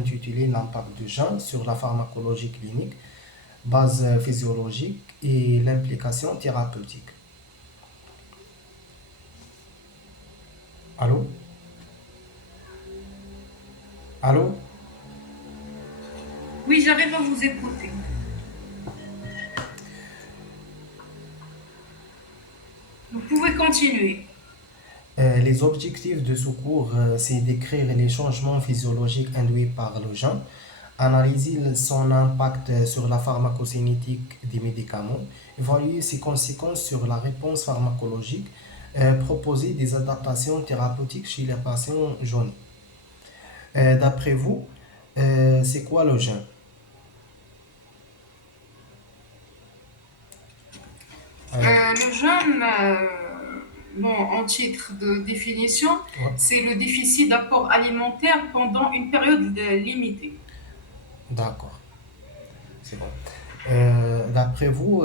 intitulé L'impact du jeûne sur la pharmacologie clinique, base physiologique et l'implication thérapeutique. Allô? Allô? Oui, j'arrive à vous écouter. Vous pouvez continuer. Les objectifs de ce cours, c'est décrire les changements physiologiques induits par le jeûne, analyser son impact sur la pharmacocinétique des médicaments, évaluer ses conséquences sur la réponse pharmacologique, proposer des adaptations thérapeutiques chez les patients jaunes. D'après vous, c'est quoi le jeûne? Euh, Le jeûne, bon, en titre de définition, ouais, c'est le déficit d'apport alimentaire pendant une période limitée. d'accord, c'est bon. D'après vous,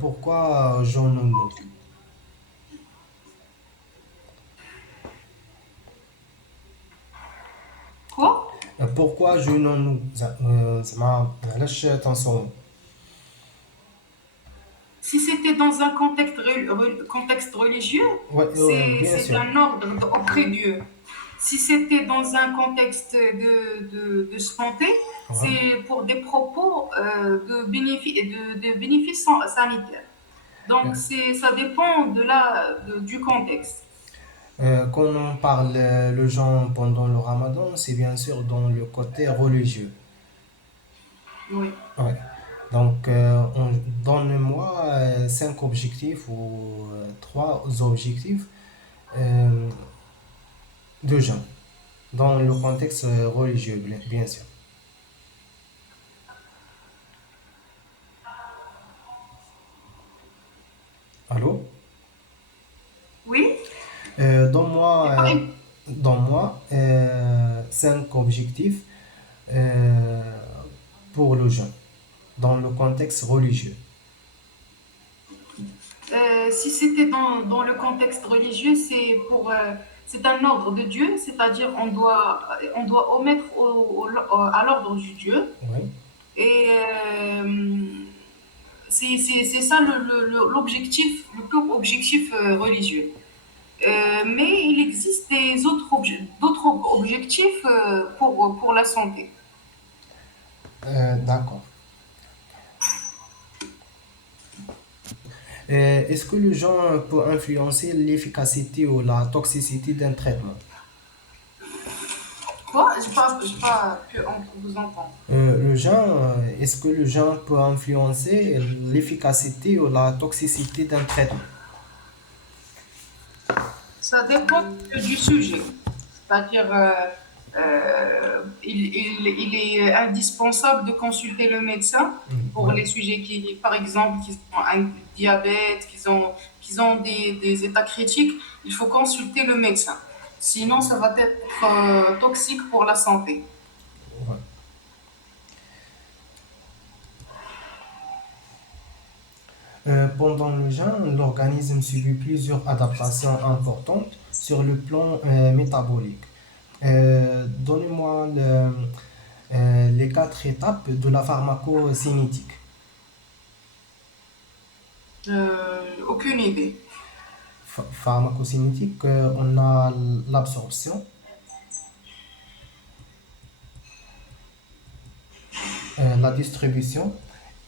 pourquoi jeûnons-nous? Quoi? Pourquoi jeûnons-nous? معلش تنصوم. Si c'était dans un contexte religieux, Ouais, bien c'est sûr. un ordre auprès Dieu. Si c'était dans un contexte de santé, Ouais. c'est pour des propos de bénéfices sanitaires. Donc, ça dépend du contexte. Quand on parle le jeûne pendant le ramadan, c'est bien sûr dans le côté religieux. Oui. Ouais. Donc, donne-moi cinq objectifs ou trois objectifs euh, de jeûne dans le contexte religieux, bien sûr. Allô? Oui? Donne-moi J'ai pas, cinq objectifs euh, pour le jeûne dans le contexte religieux. Si c'était dans le contexte religieux, c'est un ordre de Dieu, c'est-à-dire on doit omettre à l'ordre du Dieu. Oui. Et c'est ça l'objectif, le pur objectif religieux. Mais il existe d'autres objectifs pour la santé. D'accord. Est-ce que le jeûne peut influencer l'efficacité ou la toxicité d'un traitement? Quoi? J'ai pas pu vous entendre. Le jeûne, est-ce que le jeûne peut influencer l'efficacité ou la toxicité d'un traitement? Ça dépend du sujet. C'est-à-dire, il est indispensable de consulter le médecin pour Ouais. les sujets qui, par exemple, qui ont un diabète, qui ont des états critiques. Il faut consulter le médecin. Sinon, ça va être toxique pour la santé. Ouais. Pendant le jeûne, l'organisme subit plusieurs adaptations importantes sur le plan métabolique. Donnez-moi les quatre étapes de la pharmacocinétique. Aucune idée. Pharmacocinétique, on a l'absorption, la distribution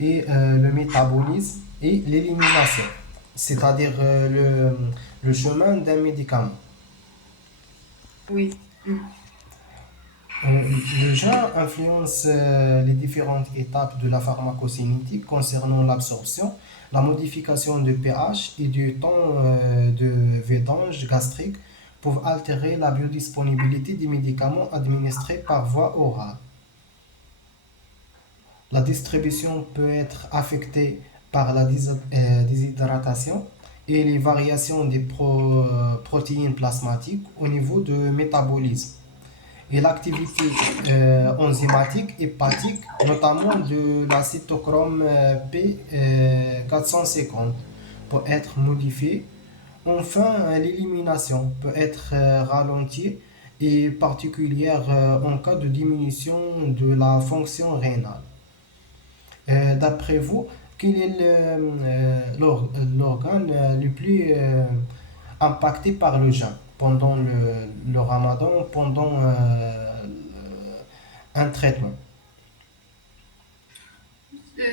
et le métabolisme et l'élimination, c'est-à-dire le chemin d'un médicament. Oui. Le genre influence les différentes étapes de la pharmacocinétique concernant l'absorption, la modification de pH et du temps de vidange gastrique peuvent altérer la biodisponibilité des médicaments administrés par voie orale. La distribution peut être affectée par la déshydratation et les variations des protéines plasmatiques au niveau de métabolisme et l'activité enzymatique hépatique, notamment de la cytochrome P450, peut être modifiée. Enfin, l'élimination peut être ralentie et particulière en cas de diminution de la fonction rénale. D'après vous, quel est l'organe le plus impacté par le jeûne pendant le ramadan, pendant un traitement?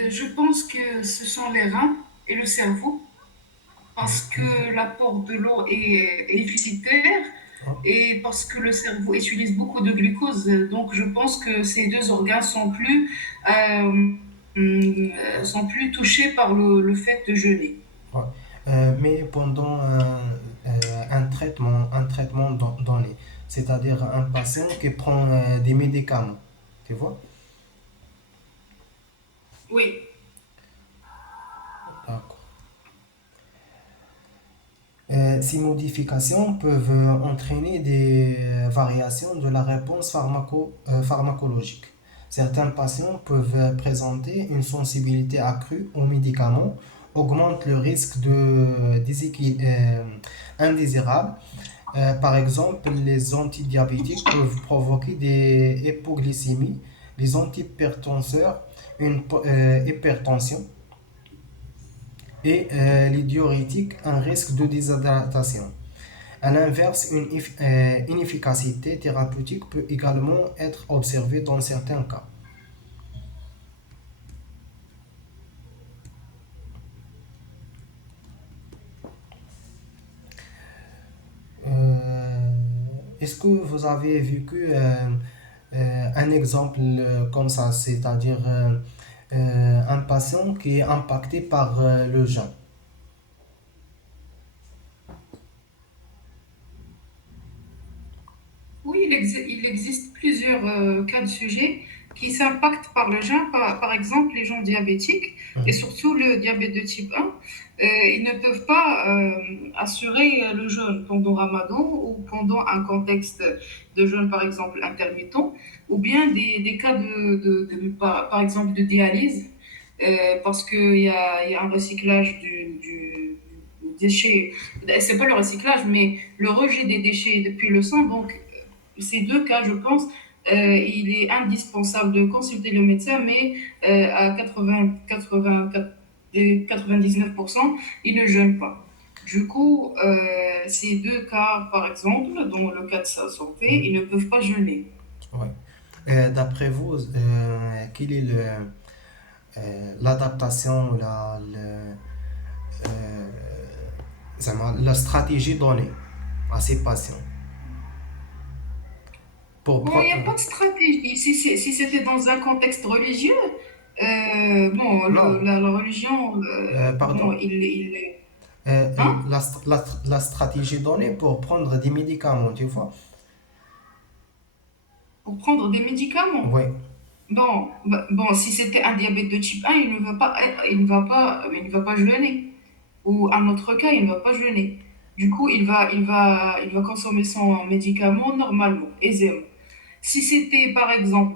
Je pense que ce sont les reins et le cerveau, parce que l'apport de l'eau est déficitaire et parce que le cerveau utilise beaucoup de glucose. Donc, je pense que ces deux organes sont plus touchés par le fait de jeûner. Ouais. Mais pendant un traitement donné, c'est-à-dire un patient qui prend des médicaments, tu vois? Oui, D'accord. Ces modifications peuvent entraîner des variations de la réponse pharmacologique. Certains patients peuvent présenter une sensibilité accrue aux médicaments, augmentent le risque de déséquilibre indésirable. Par exemple, les antidiabétiques peuvent provoquer des hypoglycémies, les antihypertenseurs, une hypertension, et les diurétiques, un risque de déshydratation. À l'inverse, une efficacité thérapeutique peut également être observée dans certains cas. Euh, Est-ce que vous avez vécu un exemple comme ça, c'est-à-dire un patient qui est impacté par le jeûne? oui, il existe plusieurs cas de sujets qui s'impactent par le jeûne, par exemple les gens diabétiques et Mhm. surtout le diabète de type 1. Ils ne peuvent pas assurer le jeûne pendant Ramadan ou pendant un contexte de jeûne, par exemple, intermittent, ou bien des cas par exemple, de dialyse, parce qu'il y a un recyclage du déchet. C'est pas le recyclage, mais le rejet des déchets depuis le sang. Donc, ces deux cas, je pense, il est indispensable de consulter le médecin, mais à 99%, il ne jeûne pas. Du coup, ces deux cas, par exemple, dans le cas de sa santé, ils ne peuvent pas jeûner. Ouais. D'après vous, quelle est l'adaptation, euh, la stratégie donnée à ces patients pour Bon, il n'y a prendre... pas de stratégie. Si c'était dans un contexte religieux, bon, Non, la religion, bon, pardon. hein, La stratégie donnée pour prendre des médicaments, tu vois? pour prendre des médicaments. Oui, Bon, si c'était un diabète de type 1, il ne va pas jeûner. Ou un autre cas, il ne va pas jeûner. Du coup, il va consommer son médicament normalement, aisément. Si c'était par exemple,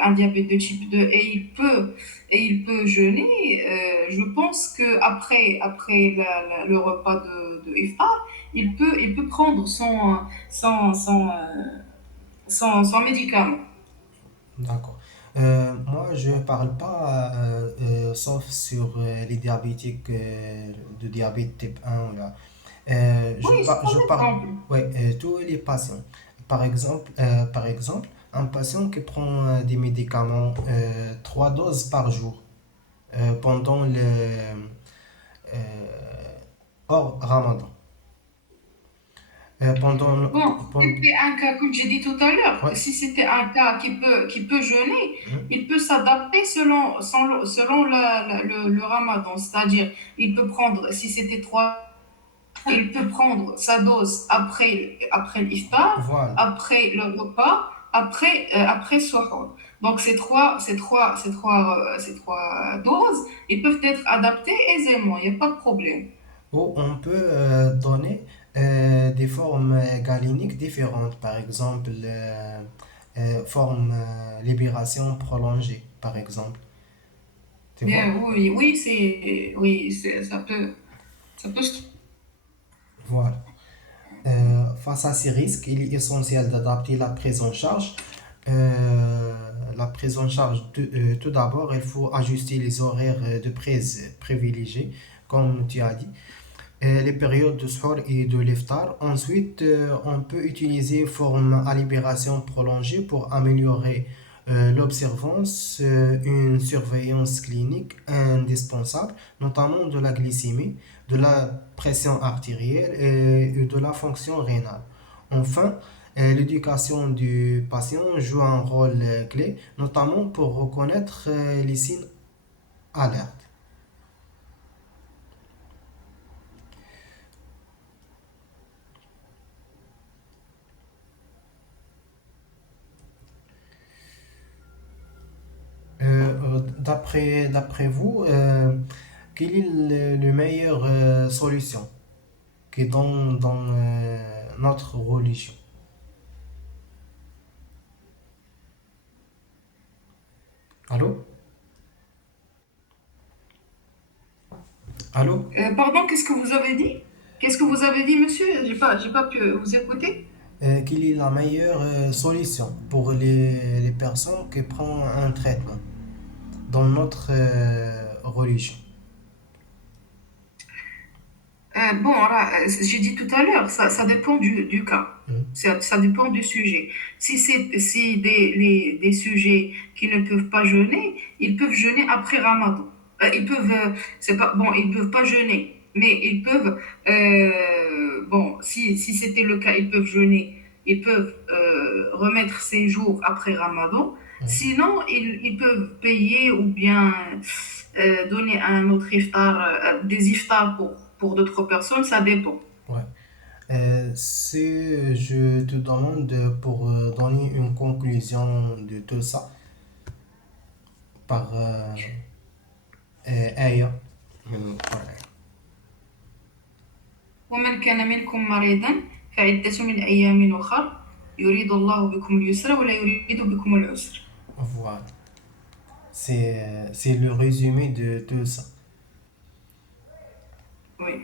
un diabète de type 2 et il peut jeûner, je pense que après le repas de iftar, il peut prendre son médicament. d'accord. Moi, je ne parle pas, sauf sur les diabétiques de diabète type 1. Là. Oui, c'est Je un parle, exemple. ouais, tous les patients. Par exemple, un patient qui prend des médicaments 3 doses par jour pendant euh, hors Ramadan. Bon, si c'était un cas, comme j'ai dit tout à l'heure, Ouais, si c'était un cas qui peut jeûner, il peut s'adapter selon le ramadan. C'est-à-dire, il peut prendre, si c'était 3, il peut prendre sa dose après l'iftar, voilà. après le repas, après soir. Donc, ces trois doses, ils peuvent être adaptés aisément, il n'y a pas de problème. Ou on peut donner des formes galéniques différentes, par exemple, forme libération prolongée, par exemple. Tu vois? Bien, oui, ça peut se Voilà. face à ces risques, il est essentiel d'adapter la prise en charge. Euh, la prise en charge, tout d'abord, il faut ajuster les horaires de prise privilégiés, comme tu as dit, les périodes de suhoor et de l'iftar. Ensuite, on peut utiliser forme à libération prolongée pour améliorer l'observance, une surveillance clinique indispensable, notamment de la glycémie, de la pression artérielle et de la fonction rénale. Enfin, l'éducation du patient joue un rôle clé, notamment pour reconnaître les signes alertes. D'après vous, quelle est le meilleure solution qui est dans notre religion? Allô? Allô? Pardon, qu'est-ce que vous avez dit? Qu'est-ce que vous avez dit, monsieur? J'ai pas pu vous écouter. Quelle est la meilleure solution pour les personnes qui prennent un traitement dans notre religion? Bon, là, j'ai dit tout à l'heure, ça dépend du cas. Mhm. Ça dépend du sujet. Si des sujets qui ne peuvent pas jeûner, ils peuvent jeûner après Ramadan. Ils peuvent, c'est pas, bon, ils peuvent pas jeûner, mais ils peuvent, bon, si c'était le cas, ils peuvent jeûner, ils peuvent remettre ces jours après Ramadan. Mhm. Sinon, ils peuvent payer ou bien donner un autre iftar, des iftars pour d'autres personnes, ça dépend. Ouais. Si je te demande pour donner une conclusion de tout ça par آية من القرآن. ومن كان منكم مريضا فعدة من أيام أخر يريد الله بكم اليسر ولا يريد بكم العسر. Voilà. C'est le résumé de tout ça. Oui.